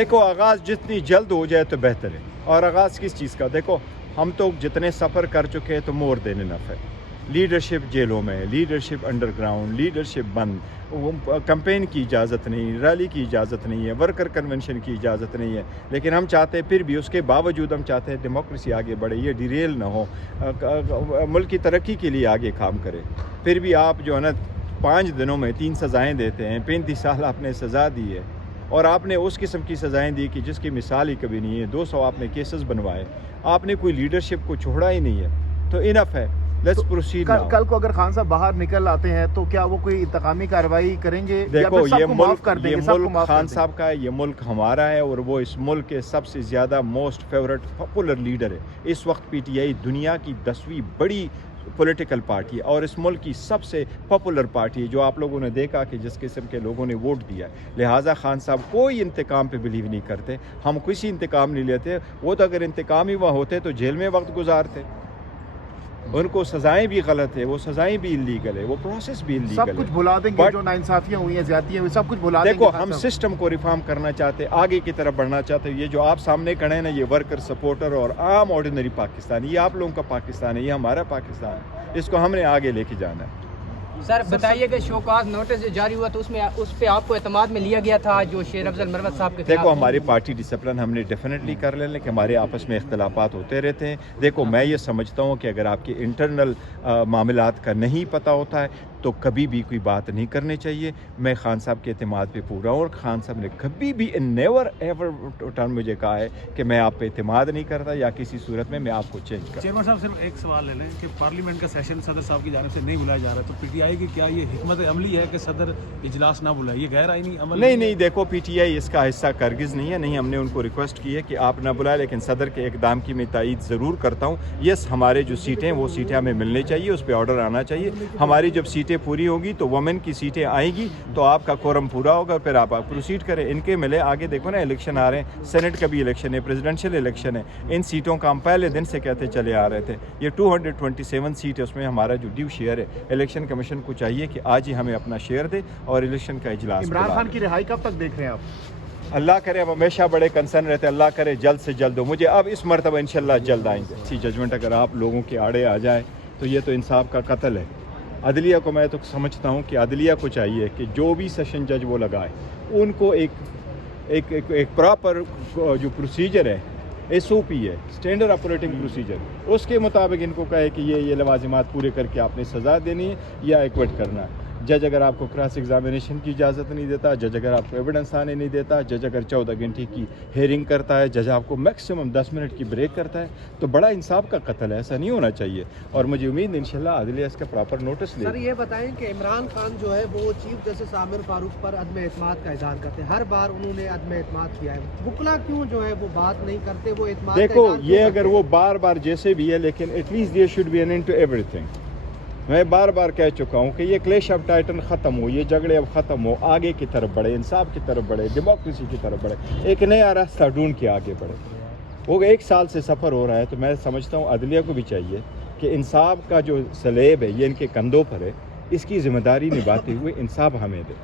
دیکھو آغاز جتنی جلد ہو جائے تو بہتر ہے. اور آغاز کس چیز کا؟ دیکھو ہم تو جتنے سفر کر چکے ہیں تو مور دین انف ہے. لیڈرشپ جیلوں میں، لیڈرشپ انڈر گراؤنڈ، لیڈرشپ بند، کمپین کی اجازت نہیں، ریلی کی اجازت نہیں ہے، ورکر کنونشن کی اجازت نہیں ہے. لیکن ہم چاہتے ہیں پھر بھی اس کے باوجود ہم چاہتے ہیں ڈیموکریسی آگے بڑھے، یہ ڈیریل نہ ہو، ملک کی ترقی کے لیے آگے کام کرے. پھر بھی آپ جو ہے نا 5 دنوں میں 3 سزائیں دیتے ہیں. 35 سال آپ نے سزا دی ہے اور آپ نے اس قسم کی سزائیں دی کہ جس کی مثال ہی کبھی نہیں ہے. 200 آپ نے کیسز بنوائے، آپ نے کوئی لیڈرشپ کو چھوڑا ہی نہیں ہے. تو انف ہے، لیٹس پروسیڈ ناؤ. کل کو اگر خان صاحب باہر نکل آتے ہیں تو کیا وہ کوئی انتقامی کارروائی کریں گے؟ دیکھو یہ ملک ملک خان صاحب کا ہے، یہ ملک ہمارا ہے اور وہ اس ملک کے سب سے زیادہ موسٹ فیورٹ پاپولر لیڈر ہے. اس وقت پی ٹی آئی دنیا کی 10ویں بڑی پولیٹیکل پارٹی ہے اور اس ملک کی سب سے پاپولر پارٹی ہے، جو آپ لوگوں نے دیکھا کہ جس قسم کے لوگوں نے ووٹ دیا ہے. لہٰذا خان صاحب کوئی انتقام پہ بلیو نہیں کرتے، ہم کسی انتقام نہیں لیتے. وہ تو اگر انتقامی ہوا ہوتے تو جیل میں وقت گزارتے. ان کو سزائیں بھی غلط ہے، وہ سزائیں بھی انلیگل ہے، وہ پروسیس بھی انلیگل ہے. سب کچھ بھلا دیں گے، جو ناانصافیاں ہوئی ہیں، زیادتیاں ہوئی، سب کچھ بھلا دیں گے. دیکھو ہم سسٹم کو ریفارم کرنا چاہتے ہیں، آگے کی طرف بڑھنا چاہتے ہیں. یہ جو آپ سامنے کھڑے ہیں نا، یہ ورکر سپورٹر اور عام آرڈینری پاکستان، یہ آپ لوگوں کا پاکستان ہے، یہ ہمارا پاکستان ہے. اس کو ہم نے آگے لے کے جانا ہے. سر بتائیے کہ شوکاز نوٹس جو جاری ہوا تو اس پہ آپ کو اعتماد میں لیا گیا تھا جو شیر افضل مروت صاحب کے خلاف؟ دیکھو ہماری پارٹی ڈسپلن ہم نے ڈیفینیٹلی کر لینا کہ ہمارے آپس میں اختلافات ہوتے رہتے ہیں. دیکھو میں یہ سمجھتا ہوں کہ اگر آپ کے انٹرنل معاملات کا نہیں پتہ ہوتا ہے تو کبھی بھی کوئی بات نہیں کرنی چاہیے. میں خان صاحب کے اعتماد پہ پورا ہوں اور خان صاحب نے کبھی بھی نیور ایور ٹرم مجھے کہا ہے کہ میں آپ پہ اعتماد نہیں کرتا یا کسی صورت میں آپ کو چینج کرتا. چیئرمین صاحب صرف ایک سوال لے لیں کہ پارلیمنٹ کا سیشن صدر صاحب کی جانب سے نہیں بلایا جا رہا ہے تو پی ٹی آئی کی کیا یہ حکمت عملی ہے کہ صدر اجلاس نہ بلائے؟ یہ غیر آئینی عمل نہیں. دیکھو پی ٹی آئی اس کا حصہ کرگز نہیں ہے. نہیں، ہم نے ان کو ریکویسٹ کی ہے کہ آپ نہ بلائیں، لیکن صدر کے اقدام کی میں تائید ضرور کرتا ہوں. یس، ہمارے جو سیٹیں وہ سیٹیں ہمیں ملنی چاہیے، اس پہ آرڈر آنا چاہیے. ہماری جب سیٹیں پوری ہوگی تو وومن کی سیٹیں آئیں گی تو آپ کا کورم پورا ہوگا، پھر آپ پروسیڈ کریں. ان کے ملے آگے. دیکھو نا الیکشن آ رہے ہیں، سینٹ کا بھی الیکشن ہے، پریزیڈنشیل الیکشن ہے. ان سیٹوں کا ہم پہلے دن سے کہتے چلے آ رہے تھے. یہ 227 سیٹ ہے، اس میں ہمارا جو ڈیو شیئر ہے. الیکشن کمیشن کو چاہیے کہ آج ہی ہمیں اپنا شیئر دے اور الیکشن کا اجلاس. عمران خان کی رہائی کب تک دیکھ رہے ہیں آپ؟ اللہ کرے، ہم ہمیشہ بڑے کنسرن رہتے ہیں، اللہ کرے جلد سے جلد ہو. مجھے اب اس مرتبہ انشاءاللہ جلد آئیں گے. اچھی ججمنٹ اگر آپ لوگوں کے آڑے آ جائے تو یہ تو انصاف کا قتل ہے. عدلیہ کو میں تو سمجھتا ہوں کہ عدلیہ کو چاہیے کہ جو بھی سیشن جج وہ لگائے ان کو ایک پراپر جو پروسیجر ہے، ایس او پی ہے، اسٹینڈرڈ آپریٹنگ پروسیجر، اس کے مطابق ان کو کہے کہ یہ لوازمات پورے کر کے آپ نے سزا دینی ہے یا ایکوٹ کرنا ہے. جج اگر آپ کو کراس ایگزامینیشن کی اجازت نہیں دیتا، جج اگر آپ کو ایویڈنس آنے نہیں دیتا، جج اگر 14 گھنٹے کی ہیئرنگ کرتا ہے، جج آپ کو میکسیمم 10 منٹ کی بریک کرتا ہے، تو بڑا انصاف کا قتل ہے. ایسا نہیں ہونا چاہیے اور مجھے امید انشاءاللہ عدلیہ اس کا پراپر نوٹس لے. سر یہ بتائیں کہ عمران خان جو ہے وہ چیف جسٹس عامر فاروق پر عدم اعتماد کا اظہار کرتے ہیں، ہر بار انہوں نے عدم اعتماد کیا ہے. وکلا کیوں جو ہے وہ بات نہیں کرتے، وہ اعتماد کا دیکھو اظہار کیوں یہ کرتے اگر ہیں؟ وہ بار بار جیسے بھی ہے، لیکن at least there should be an end to ایوری تھنگ. میں بار بار کہہ چکا ہوں کہ یہ کلیش آف ٹائٹن ختم ہو، یہ جھگڑے اب ختم ہو، آگے کی طرف بڑھے، انصاف کی طرف بڑھے، ڈیموکریسی کی طرف بڑھے، ایک نیا راستہ ڈھونڈ کے آگے بڑھے. وہ 1 سال سے سفر ہو رہا ہے تو میں سمجھتا ہوں عدلیہ کو بھی چاہیے کہ انصاف کا جو سلیب ہے یہ ان کے کندھوں پر ہے، اس کی ذمہ داری نبھاتے ہوئے انصاف ہمیں دے.